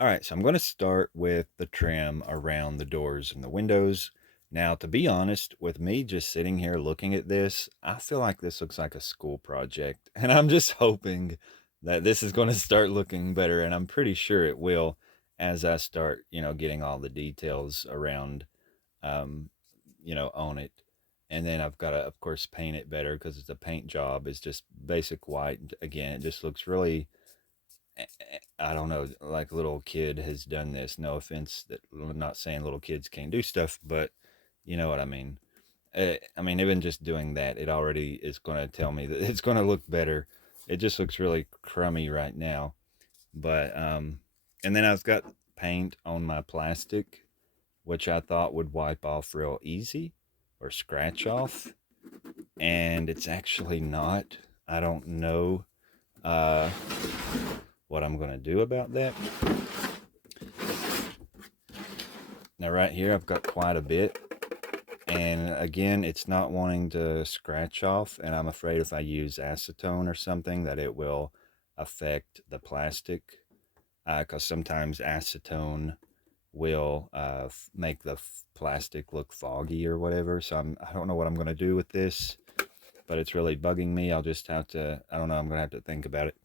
All right, so I'm going to start with the trim around the doors and the windows. Now, to be honest, with me just sitting here looking at this, I feel like this looks like a school project. And I'm just hoping that this is going to start looking better. And I'm pretty sure it will as I start, getting all the details around, um, on it. And then I've got to, of course, paint it better because it's a paint job. It's just basic white. Again, it just looks really I don't know, like a little kid has done this. No offense, that I'm not saying little kids can't do stuff, but you know what I mean. I mean, even just doing that, it already is going to tell me that it's going to look better. It just looks really crummy right now, but and then I've got paint on my plastic, which I thought would wipe off real easy or scratch off, and it's actually not. I don't know uh, what I'm going to do about that. Now right here I've got quite a bit, and again it's not wanting to scratch off, and I'm afraid if I use acetone or something that it will affect the plastic, because sometimes acetone will make the plastic look foggy or whatever. So I don't know what I'm going to do with this, but it's really bugging me. I'll just have to, I don't know, I'm going to have to think about it.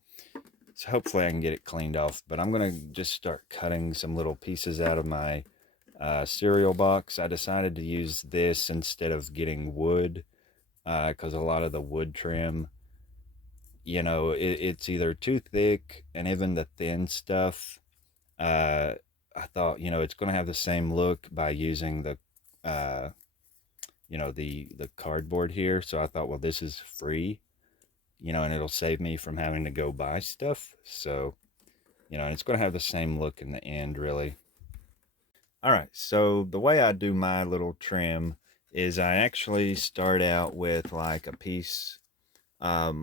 So hopefully I can get it cleaned off, but I'm going to just start cutting some little pieces out of my cereal box. I decided to use this instead of getting wood, because a lot of the wood trim, it's either too thick, and even the thin stuff, I thought, it's going to have the same look by using uh, the cardboard here. So I thought, well, this is free, and it'll save me from having to go buy stuff. So, and it's going to have the same look in the end, really. All right, so the way I do my little trim is I actually start out with like a piece. I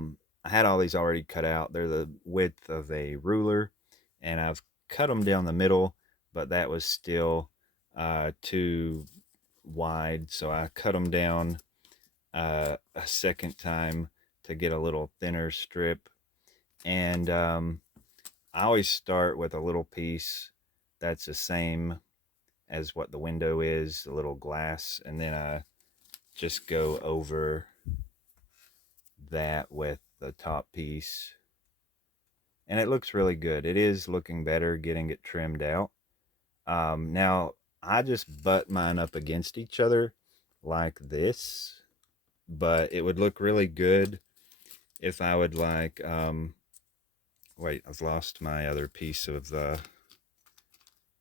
had all these already cut out. They're the width of a ruler, and I've cut them down the middle, but that was still too wide. So I cut them down a second time to get a little thinner strip. And I always start with a little piece that's the same as what the window is, a little glass, and then I just go over that with the top piece. And it looks really good. It is looking better getting it trimmed out. Now, I just butt mine up against each other like this, but it would look really good if I would like, wait, I've lost my other piece of the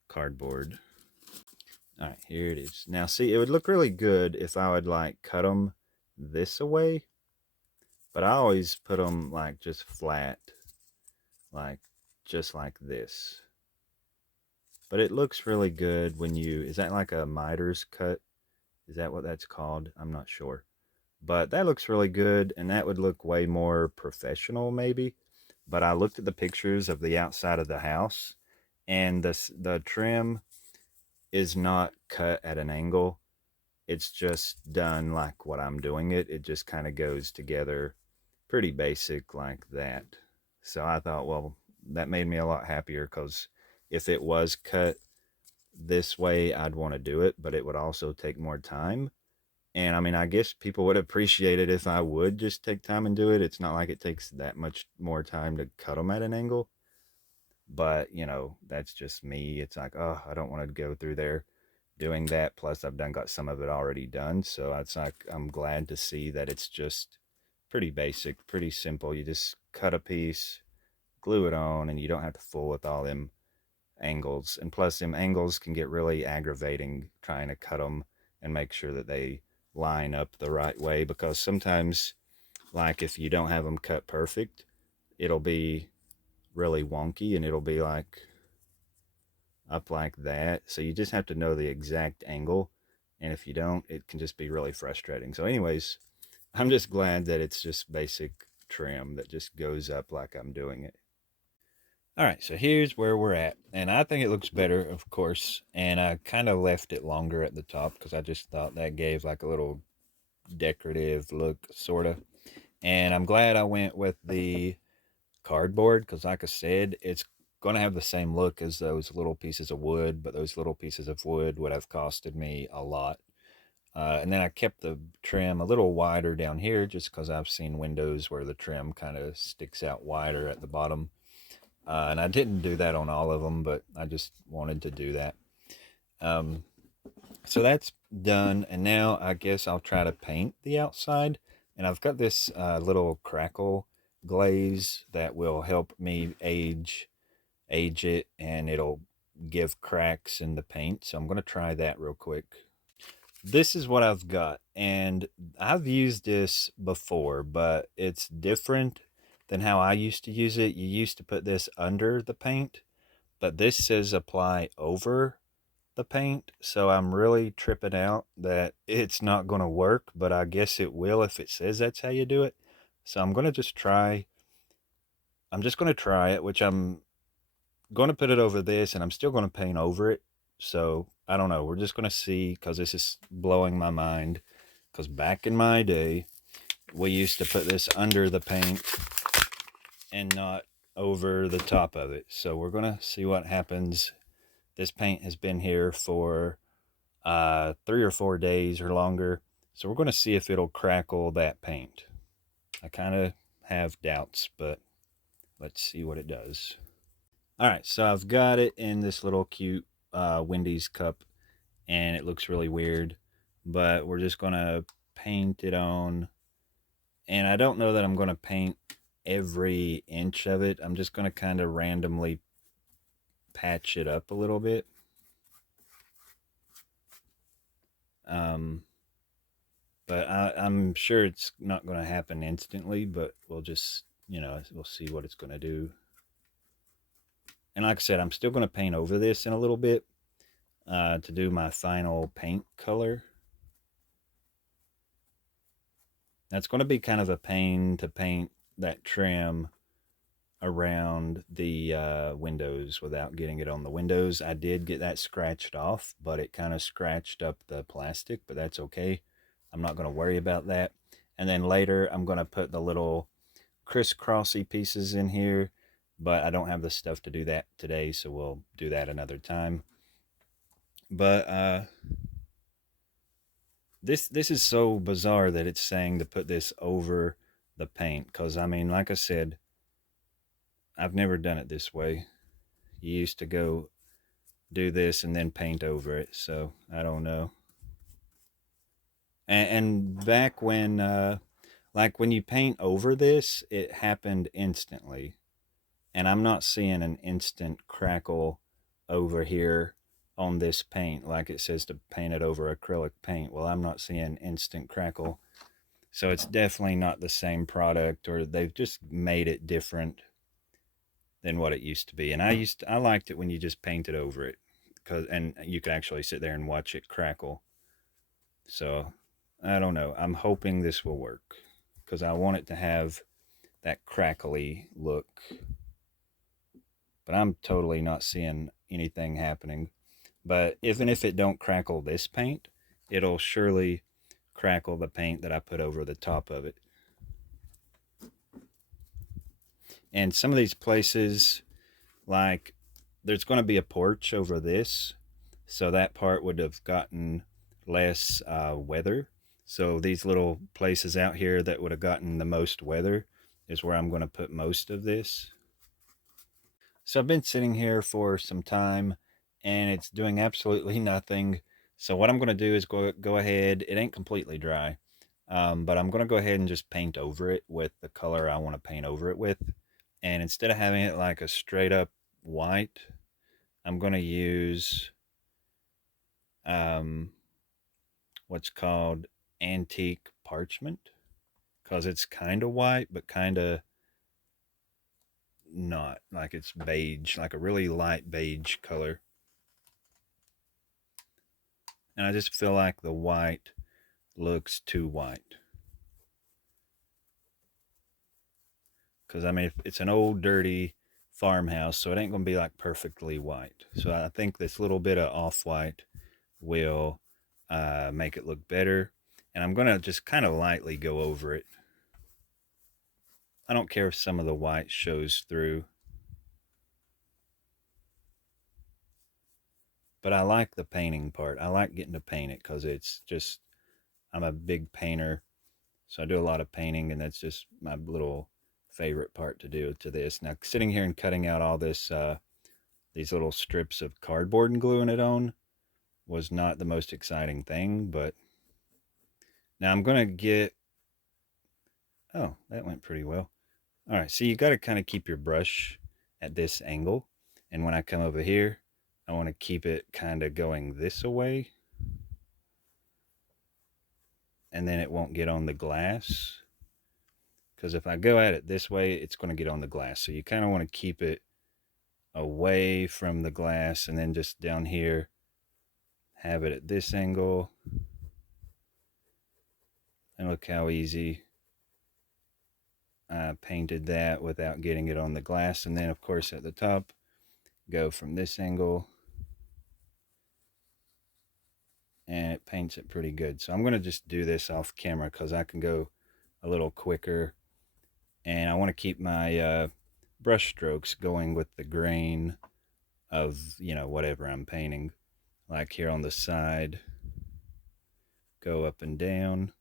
cardboard. All right, here it is. Now, see, it would look really good if I would like cut them this away, but I always put them like just flat, like just like this. But it looks really good when is that like a miter's cut? Is that what that's called? I'm not sure. But that looks really good, and that would look way more professional maybe. But I looked at the pictures of the outside of the house, and the trim is not cut at an angle. It's just done like what I'm doing it. It just kind of goes together pretty basic like that. So I thought, well, that made me a lot happier, because if it was cut this way, I'd want to do it, but it would also take more time. And I mean, I guess people would appreciate it if I would just take time and do it. It's not like it takes that much more time to cut them at an angle. But, that's just me. It's like, oh, I don't want to go through there doing that. Plus, I've got some of it already done. So it's like, I'm glad to see that it's just pretty basic, pretty simple. You just cut a piece, glue it on, and you don't have to fool with all them angles. And plus, them angles can get really aggravating trying to cut them and make sure that they line up the right way, because sometimes, like, if you don't have them cut perfect, it'll be really wonky, and it'll be like up like that. So you just have to know the exact angle, and if you don't, it can just be really frustrating. So anyways, I'm just glad that it's just basic trim that just goes up like I'm doing it. All right, so here's where we're at. And I think it looks better, of course. And I kind of left it longer at the top because I just thought that gave like a little decorative look, sort of. And I'm glad I went with the cardboard because, like I said, it's going to have the same look as those little pieces of wood, but those little pieces of wood would have costed me a lot. And then I kept the trim a little wider down here just because I've seen windows where the trim kind of sticks out wider at the bottom. And I didn't do that on all of them, but I just wanted to do that. Um, so that's done. And now I guess I'll try to paint the outside. And I've got this little crackle glaze that will help me age it, and it'll give cracks in the paint. So I'm going to try that real quick. This is what I've got, and I've used this before, but it's different than how I used to use it. You used to put this under the paint, but this says apply over the paint, so I'm really tripping out that it's not going to work, but I guess it will if it says that's how you do it. So I'm going to just try. I'm just going to try it, which I'm going to put it over this, and I'm still going to paint over it. So I don't know. We're just going to see, because this is blowing my mind. Because back in my day, we used to put this under the paint and not over the top of it. So we're going to see what happens. This paint has been here for 3 or 4 days or longer. So we're going to see if it'll crackle that paint. I kind of have doubts, but let's see what it does. All right, so I've got it in this little cute Wendy's cup, and it looks really weird, but we're just going to paint it on. And I don't know that I'm going to paint every inch of it. I'm just going to kind of randomly patch it up a little bit. But I'm sure it's not going to happen instantly, but we'll just, we'll see what it's going to do. And like I said, I'm still going to paint over this in a little bit to do my final paint color. That's going to be kind of a pain to paint that trim around the windows without getting it on the windows. I did get that scratched off, but it kind of scratched up the plastic, but that's okay. I'm not going to worry about that. And then later I'm going to put the little crisscrossy pieces in here, but I don't have the stuff to do that today, so we'll do that another time. But this is so bizarre that it's saying to put this over the paint, because I mean, like I said, I've never done it this way. You used to go do this and then paint over it, so I don't know. And back when like when you paint over this, it happened instantly, and I'm not seeing an instant crackle over here on this paint like it says to paint it over acrylic paint. Well, I'm not seeing instant crackle, so it's definitely not the same product, or they've just made it different than what it used to be. And I liked it when you just painted over it, and you could actually sit there and watch it crackle. So I don't know. I'm hoping this will work, because I want it to have that crackly look. But I'm totally not seeing anything happening. But even if it don't crackle this paint, it'll surely crackle the paint that I put over the top of it. And some of these places, like, there's going to be a porch over this, so that part would have gotten less weather. So these little places out here that would have gotten the most weather is where I'm going to put most of this. So I've been sitting here for some time, and it's doing absolutely nothing. So what I'm going to do is go ahead. It ain't completely dry, but I'm going to go ahead and just paint over it with the color I want to paint over it with. And instead of having it like a straight up white, I'm going to use what's called antique parchment, because it's kind of white, but kind of not. Like it's beige, like a really light beige color. And I just feel like the white looks too white. Because I mean, it's an old dirty farmhouse, so it ain't going to be like perfectly white. So I think this little bit of off-white will make it look better. And I'm going to just kind of lightly go over it. I don't care if some of the white shows through. But I like the painting part. I like getting to paint it because it's just, I'm a big painter. So I do a lot of painting, and that's just my little favorite part to do to this. Now, sitting here and cutting out all this, these little strips of cardboard and gluing it on was not the most exciting thing, but now I'm going to get, oh, that went pretty well. All right, so you got to kind of keep your brush at this angle. And when I come over here, I want to keep it kind of going this way. And then it won't get on the glass. Because if I go at it this way, it's going to get on the glass. So you kind of want to keep it away from the glass, and then just down here, have it at this angle. And look how easy I painted that without getting it on the glass. And then, of course, at the top, go from this angle, and it paints it pretty good. So I'm going to just do this off camera because I can go a little quicker, and I want to keep my brush strokes going with the grain of, you know, whatever I'm painting. Like here on the side, go up and down.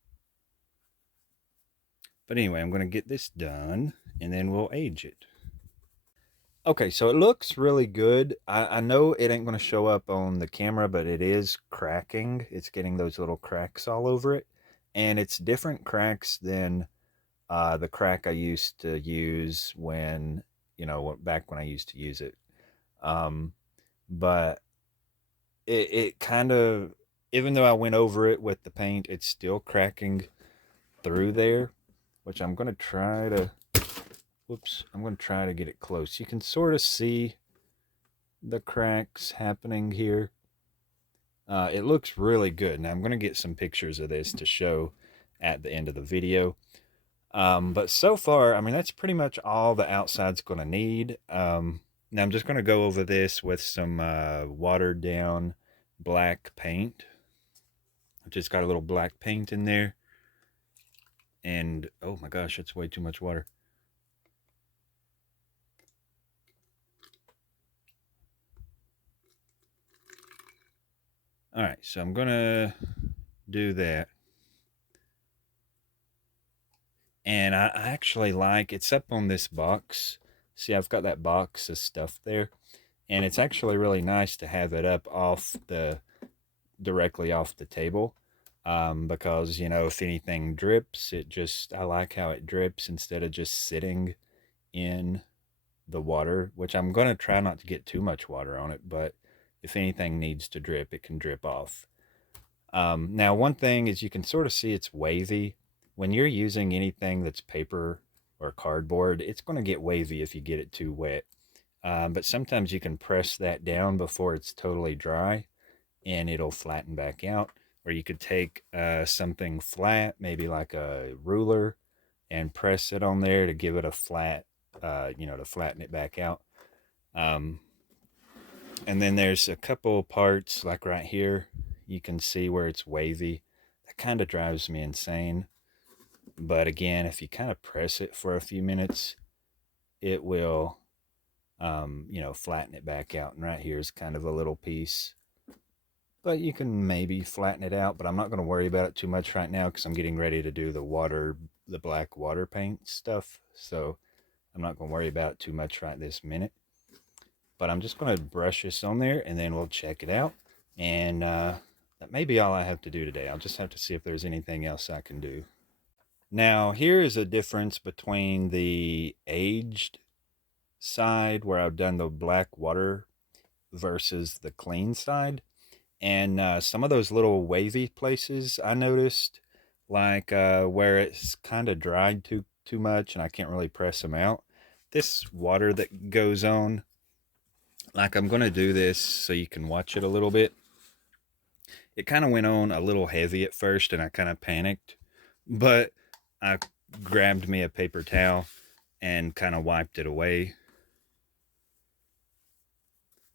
But anyway, I'm going to get this done, and then we'll age it. Okay, so it looks really good. I know it ain't going to show up on the camera, but it is cracking. It's getting those little cracks all over it. And it's different cracks than the crack I used to use when, you know, back when I used to use it. But it kind of, even though I went over it with the paint, it's still cracking through there, which I'm going to try to, whoops, I'm going to try to get it close. You can sort of see the cracks happening here. It looks really good. Now I'm going to get some pictures of this to show at the end of the video. But so far, I mean, that's pretty much all the outside's going to need. Now I'm just going to go over this with some watered down black paint. I've just got a little black paint in there. And, oh my gosh, that's way too much water. All right, so I'm going to do that. And I actually like, it's up on this box. See, I've got that box of stuff there. And it's actually really nice to have it up off the, directly off the table. Because, you know, if anything drips, it just, I like how it drips instead of just sitting in the water, which I'm going to try not to get too much water on it, but if anything needs to drip, it can drip off. Now, one thing is you can sort of see it's wavy. When you're using anything that's paper or cardboard, it's going to get wavy if you get it too wet. But sometimes you can press that down before it's totally dry, and it'll flatten back out. Or you could take something flat, maybe like a ruler, and press it on there to give it a flat, you know, to flatten it back out. And then there's a couple parts, like right here, you can see where it's wavy. That kind of drives me insane. But again, if you kind of press it for a few minutes, it will, you know, flatten it back out. And right here is kind of a little piece. But you can maybe flatten it out, but I'm not going to worry about it too much right now because I'm getting ready to do the black water paint stuff. So I'm not going to worry about it too much right this minute. But I'm just going to brush this on there, and then we'll check it out. And that may be all I have to do today. I'll just have to see if there's anything else I can do. Now, here is a difference between the aged side, where I've done the black water, versus the clean side. And some of those little wavy places I noticed, like where it's kind of dried too much and I can't really press them out. This water that goes on, like I'm going to do this so you can watch it a little bit. It kind of went on a little heavy at first and I kind of panicked, but I grabbed me a paper towel and kind of wiped it away.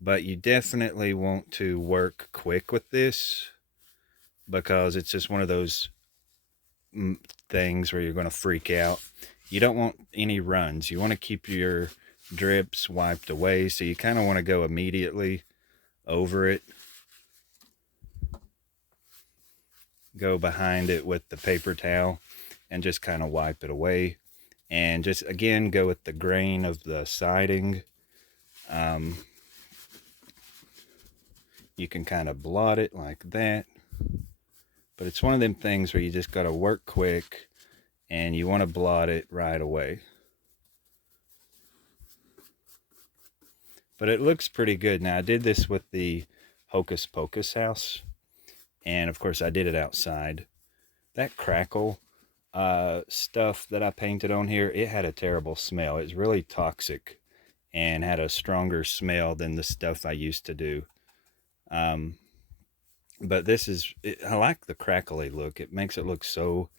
But you definitely want to work quick with this because it's just one of those things where you're going to freak out. You don't want any runs. You want to keep your drips wiped away, so you kind of want to go immediately over it. go behind it with the paper towel and just kind of wipe it away. And just again, go with the grain of the siding. Um, you can kind of blot it like that. But it's one of them things where you just got to work quick and you want to blot it right away. But it looks pretty good. Now, I did this with the Hocus Pocus house, and of course, I did it outside. That crackle stuff that I painted on here, it had a terrible smell. It was really toxic and had a stronger smell than the stuff I used to do. Um, but I like the crackly look. It makes it look so,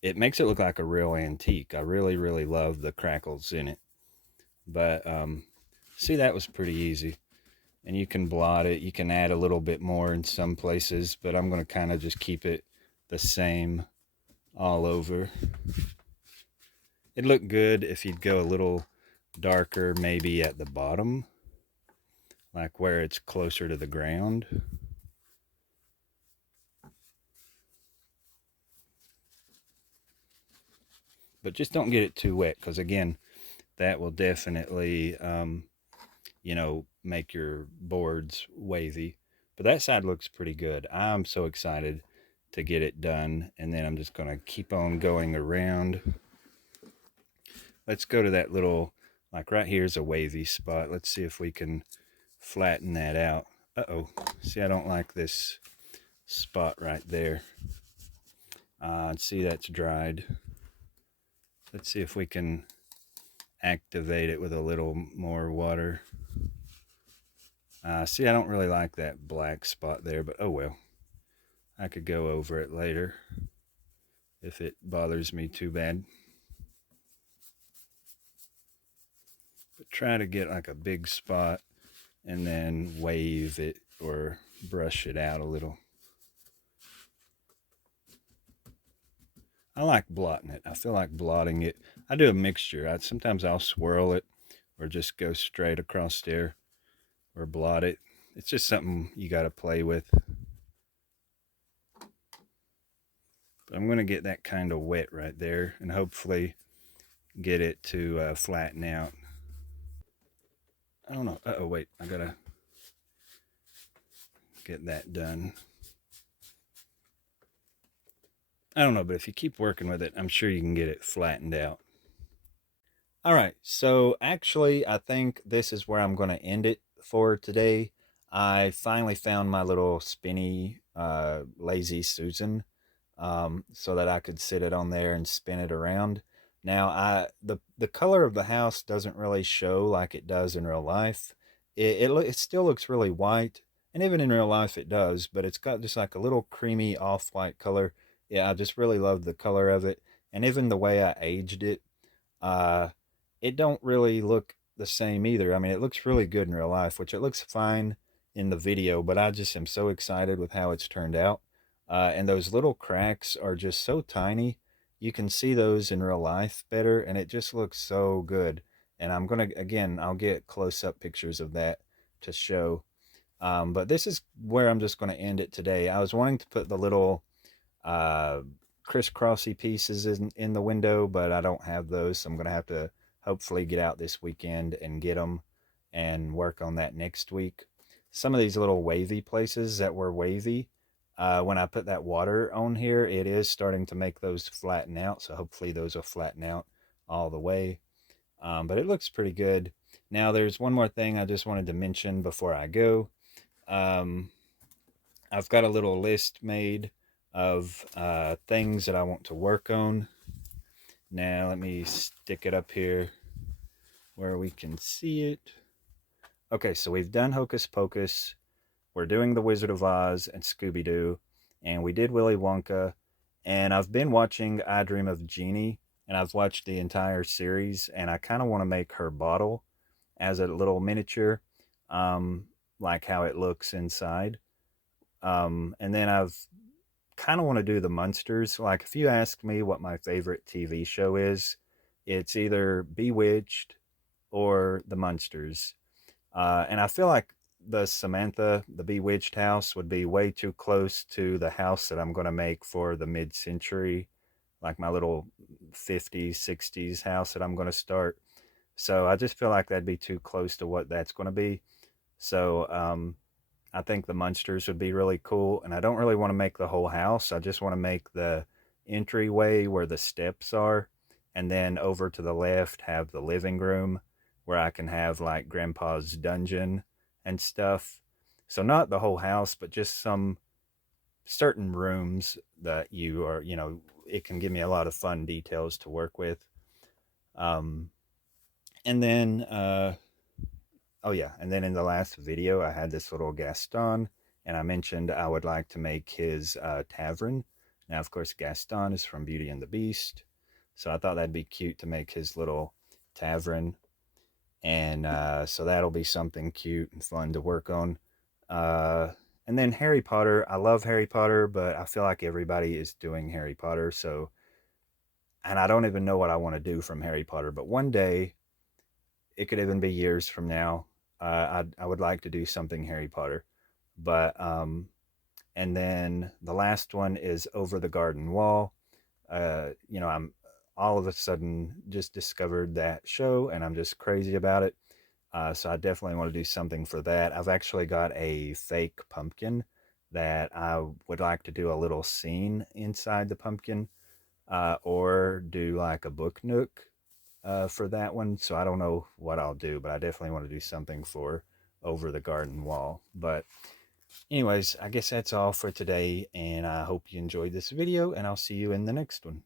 it makes it look like a real antique. I really, really love the crackles in it. But see, that was pretty easy. And you can blot it. You can add a little bit more in some places, but I'm going to kind of just keep it the same all over. It'd look good if you'd go a little darker maybe at the bottom, like where it's closer to the ground. But just don't get it too wet, because again, that will definitely, make your boards wavy. But that side looks pretty good. I'm so excited to get it done. And then I'm just going to keep on going around. Let's go to that little, like right here's a wavy spot. Let's see if we can flatten that out. Uh-oh. See, I don't like this spot right there. See, that's dried. Let's see if we can activate it with a little more water. See, I don't really like that black spot there, but oh well. I could go over it later if it bothers me too bad. But try to get like a big spot and then wave it or brush it out a little. I like blotting it. I feel like blotting it. I do a mixture. Sometimes I'll swirl it or just go straight across there or blot it. It's just something you got to play with. But I'm going to get that kind of wet right there and hopefully get it to flatten out. I don't know. Uh-oh, wait. I got to get that done. I don't know, but if you keep working with it, I'm sure you can get it flattened out. All right, so actually, I think this is where I'm going to end it for today. I finally found my little spinny Lazy Susan, so that I could sit it on there and spin it around. Now, the color of the house doesn't really show like it does in real life. It still looks really white, and even in real life it does, but it's got just like a little creamy off-white color. Yeah, I just really love the color of it, and even the way I aged it. Uh, it don't really look the same either. I mean, it looks really good in real life, which it looks fine in the video, but I just am so excited with how it's turned out. And those little cracks are just so tiny. You can see those in real life better, and it just looks so good. And I'm going to, again, I'll get close-up pictures of that to show. But this is where I'm just going to end it today. I was wanting to put the little uh, crisscrossy pieces in the window, but I don't have those, so I'm going to have to hopefully get out this weekend and get them and work on that next week. Some of these little wavy places that were wavy, when I put that water on here, it is starting to make those flatten out, so hopefully those will flatten out all the way. But it looks pretty good. Now, there's one more thing I just wanted to mention before I go. Um, I've got a little list made of things that I want to work on. Now, let me stick it up here where we can see it. Okay, so we've done Hocus Pocus. We're doing The Wizard of Oz and Scooby-Doo. And we did Willy Wonka. And I've been watching I Dream of Jeannie. And I've watched the entire series. And I kind of want to make her bottle as a little miniature. Like how it looks inside. And then I've kind of want to do the Munsters. Like, if you ask me what my favorite TV show is, it's either Bewitched or the Munsters. And I feel like the Samantha, the Bewitched house, would be way too close to the house that I'm going to make for the mid-century, like my little 50s, 60s house that I'm going to start. So I just feel like that'd be too close to what that's going to be. So I think the Munsters would be really cool. And I don't really want to make the whole house. I just want to make the entryway where the steps are. And then over to the left, have the living room where I can have like Grandpa's dungeon and stuff. So, not the whole house, but just some certain rooms that you are, it can give me a lot of fun details to work with. Um, and then, oh yeah, and then in the last video, I had this little Gaston, and I mentioned I would like to make his tavern. Now, of course, Gaston is from Beauty and the Beast, so I thought that'd be cute to make his little tavern, and so that'll be something cute and fun to work on. Uh, and then Harry Potter, I love Harry Potter, but I feel like everybody is doing Harry Potter, so, and I don't even know what I want to do from Harry Potter, but one day, it could even be years from now, I would like to do something Harry Potter. But and then the last one is Over the Garden Wall. I'm all of a sudden just discovered that show, and I'm just crazy about it. So I definitely want to do something for that. I've actually got a fake pumpkin that I would like to do a little scene inside the pumpkin, or do like a book nook for that one. So I don't know what I'll do, but I definitely want to do something for Over the Garden Wall. But anyways, I guess that's all for today, and I hope you enjoyed this video, and I'll see you in the next one.